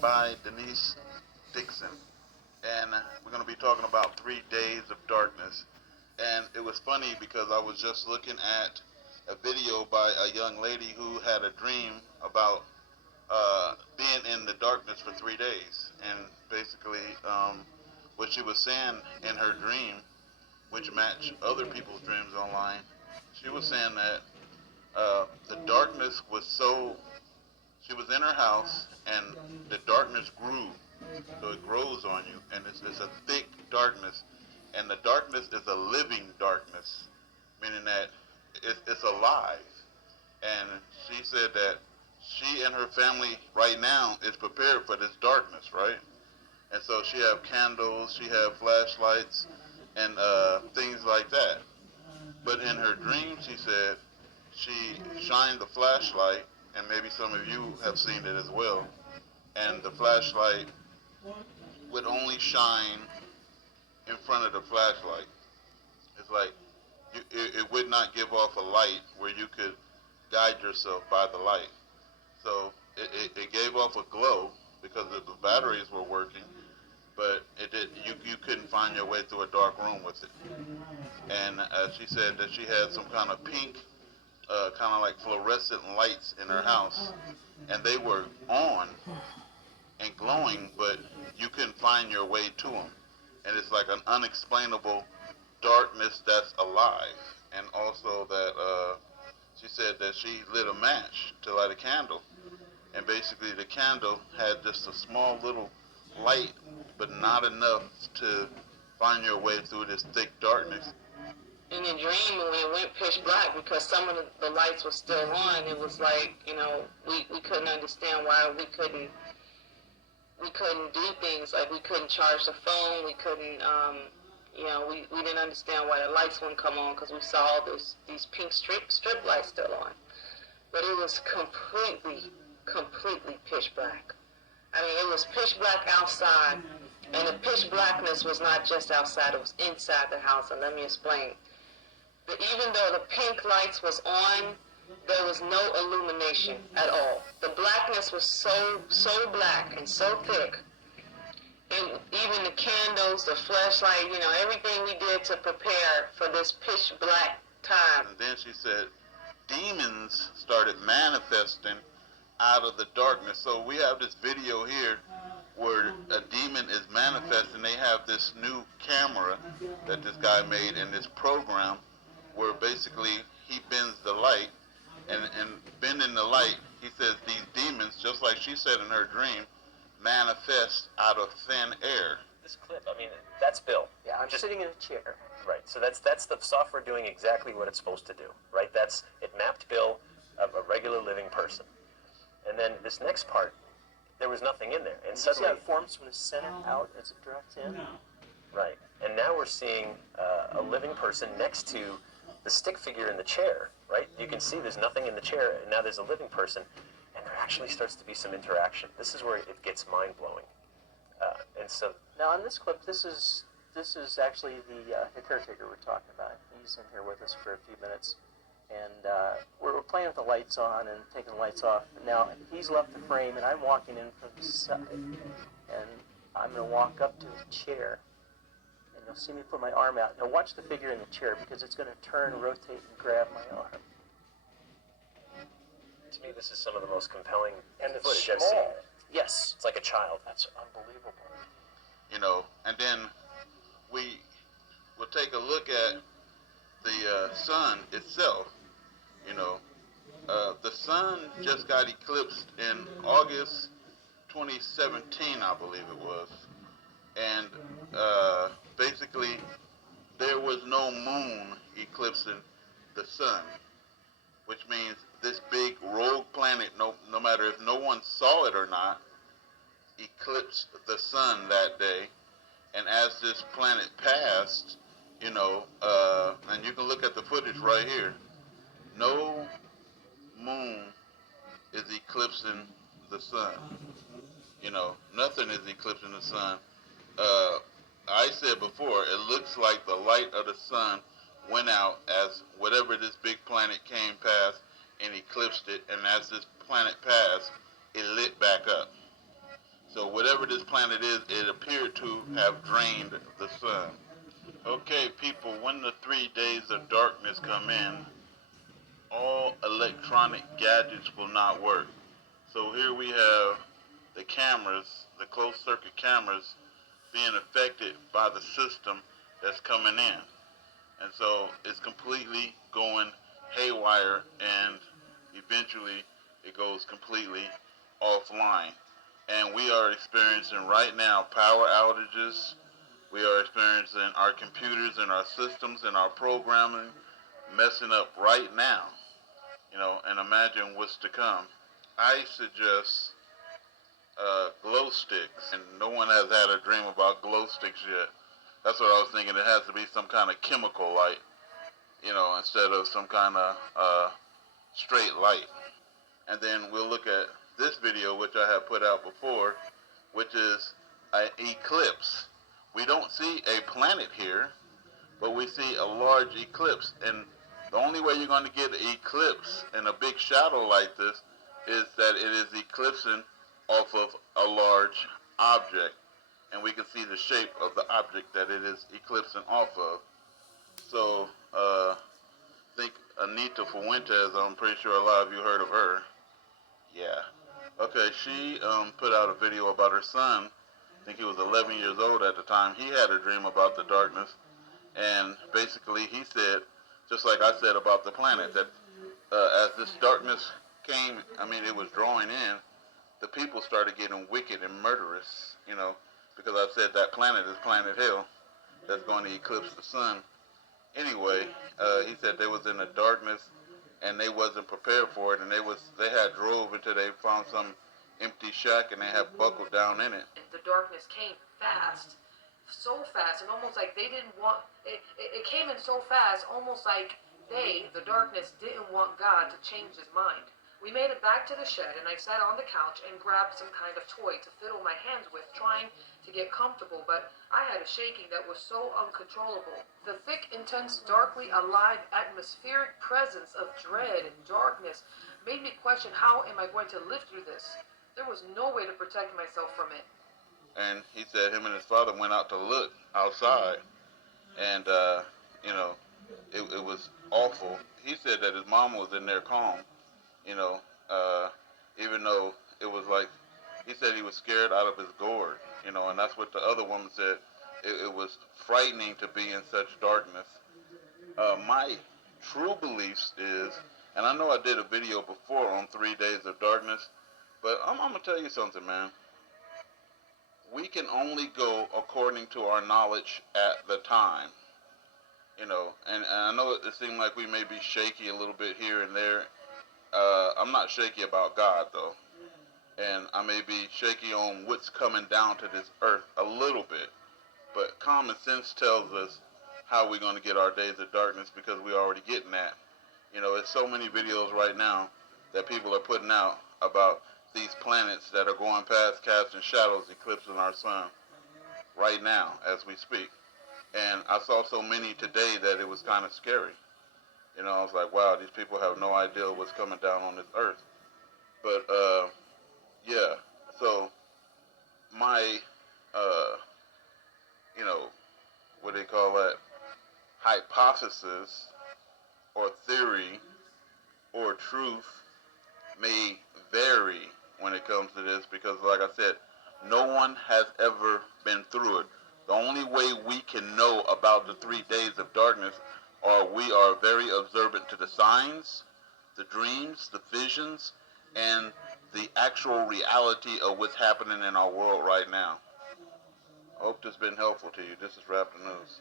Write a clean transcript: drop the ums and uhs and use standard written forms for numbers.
by Denise Dixon. And we're going to be talking about 3 days of darkness. And it was funny because I was just looking at a video by a young lady who had a dream about being in the darkness for 3 days. And basically, what she was saying in her dream, which matched other people's dreams online, she was saying that the darkness was so. She was in her house, and the darkness grew. So it grows on you, and it's a thick darkness. And the darkness is a living darkness, meaning that it's alive. And she said that she and her family right now is prepared for this darkness, right? And so she have candles, she have flashlights, and things like that. But in her dream, she said she shined the flashlight, and maybe some of you have seen it as well. And the flashlight would only shine in front of the flashlight. It's like it would not give off a light where you could guide yourself by the light. So it gave off a glow because the batteries were working, but you couldn't find your way through a dark room with it. And she said that she had some kind of pink, kind of like fluorescent lights in her house, and they were on and glowing, but you couldn't find your way to them. And it's like an unexplainable darkness that's alive. And also that she said that she lit a match to light a candle, and basically the candle had just a small little light, but not enough to find your way through this thick darkness. In your dream, when it went pitch black, because some of the lights were still on, it was like, we couldn't understand why we couldn't do things, like we couldn't charge the phone, we couldn't, we didn't understand why the lights wouldn't come on, because we saw all these pink strip lights still on. But it was completely pitch black. I mean, it was pitch black outside, and the pitch blackness was not just outside, it was inside the house, and let me explain. But even though the pink lights was on, there was no illumination at all. The blackness was so black and so thick. And even the candles, the flashlight, everything we did to prepare for this pitch black time. And then she said demons started manifesting out of the darkness. So we have this video here where a demon is manifesting. They have this new camera that this guy made in this program where basically he bends the light, and bending the light, he says these demons, just like she said in her dream, manifest out of thin air. This clip, I mean, that's Bill. Yeah, I'm just sitting in a chair. Right, so that's the software doing exactly what it's supposed to do, right? It mapped Bill, a regular living person. And then this next part, there was nothing in there. And suddenly, see how it forms from the center out as it drafts in? Right, and now we're seeing a living person next to the stick figure in the chair, right? You can see there's nothing in the chair, and now there's a living person, and there actually starts to be some interaction. This is where it gets mind-blowing. And so now in this clip, this is actually the caretaker we're talking about. He's in here with us for a few minutes, and we're playing with the lights on and taking the lights off. Now he's left the frame, and I'm walking in from the side, and I'm going to walk up to the chair. You'll see me put my arm out. Now watch the figure in the chair, because it's going to turn, rotate, and grab my arm. To me, this is some of the most compelling footage I've seen. Yes. It's like a child. That's unbelievable. And then we will take a look at the sun itself. The sun just got eclipsed in August 2017, I believe it was. And basically, there was no moon eclipsing the sun, which means this big rogue planet, no matter if no one saw it or not, eclipsed the sun that day. And as this planet passed, and you can look at the footage right here, no moon is eclipsing the sun. Nothing is eclipsing the sun. I said before, it looks like the light of the sun went out as whatever this big planet came past and eclipsed it, and as this planet passed, it lit back up. this planet is, it appeared to have drained the sun. Okay, people, when the 3 days of darkness come in, all electronic gadgets will not work. So here we have the cameras, the closed circuit cameras, being affected by the system that's coming in. And so it's completely going haywire, and eventually it goes completely offline. And we are experiencing right now power outages. We are experiencing our computers and our systems and our programming messing up right now. And imagine what's to come. I suggest glow sticks, and no one has had a dream about glow sticks yet. That's what I was thinking. It has to be some kind of chemical light, instead of some kind of straight light. And then we'll look at this video, which I have put out before, which is an eclipse. We don't see a planet here, but we see a large eclipse. And the only way you're going to get an eclipse in a big shadow like this is that it is eclipsing off of a large object. And we can see the shape of the object that it is eclipsing off of. So, I think Anita Fuentes, I'm pretty sure a lot of you heard of her. Yeah. Okay, she put out a video about her son. I think he was 11 years old at the time. He had a dream about the darkness. And basically he said, just like I said about the planet, that as this darkness came, it was drawing in, the people started getting wicked and murderous, because I said that planet is Planet Hell that's going to eclipse the sun. Anyway, he said they was in the darkness and they wasn't prepared for it, and they had drove until they found some empty shack and they had buckled down in it. The darkness came fast, so fast, and almost like they didn't want it. It came in so fast, almost like the darkness, didn't want God to change his mind. We made it back to the shed, and I sat on the couch and grabbed some kind of toy to fiddle my hands with, trying to get comfortable, but I had a shaking that was so uncontrollable. The thick, intense, darkly alive atmospheric presence of dread and darkness made me question, how am I going to live through this? There was no way to protect myself from it. And he said him and his father went out to look outside, and it was awful. He said that his mom was in there calm, even though it was like, he said he was scared out of his gourd, and that's what the other woman said. It was frightening to be in such darkness. My true beliefs is, and I know I did a video before on 3 days of darkness, but I'm going to tell you something, man. We can only go according to our knowledge at the time, and I know it seemed like we may be shaky a little bit here and there. I'm not shaky about God, though, and I may be shaky on what's coming down to this earth a little bit, but common sense tells us how we're going to get our days of darkness, because we're already getting that. There's so many videos right now that people are putting out about these planets that are going past, casting shadows, eclipsing our sun right now as we speak. And I saw so many today that it was kind of scary. I was like, wow, these people have no idea what's coming down on this earth. But, yeah, so my, what do they call that, hypothesis or theory or truth may vary when it comes to this, because like I said, no one has ever been through it. The only way we can know about the 3 days of darkness are we are very observant to the signs, the dreams, the visions, and the actual reality of what's happening in our world right now. I hope this has been helpful to you. This is Rap the News.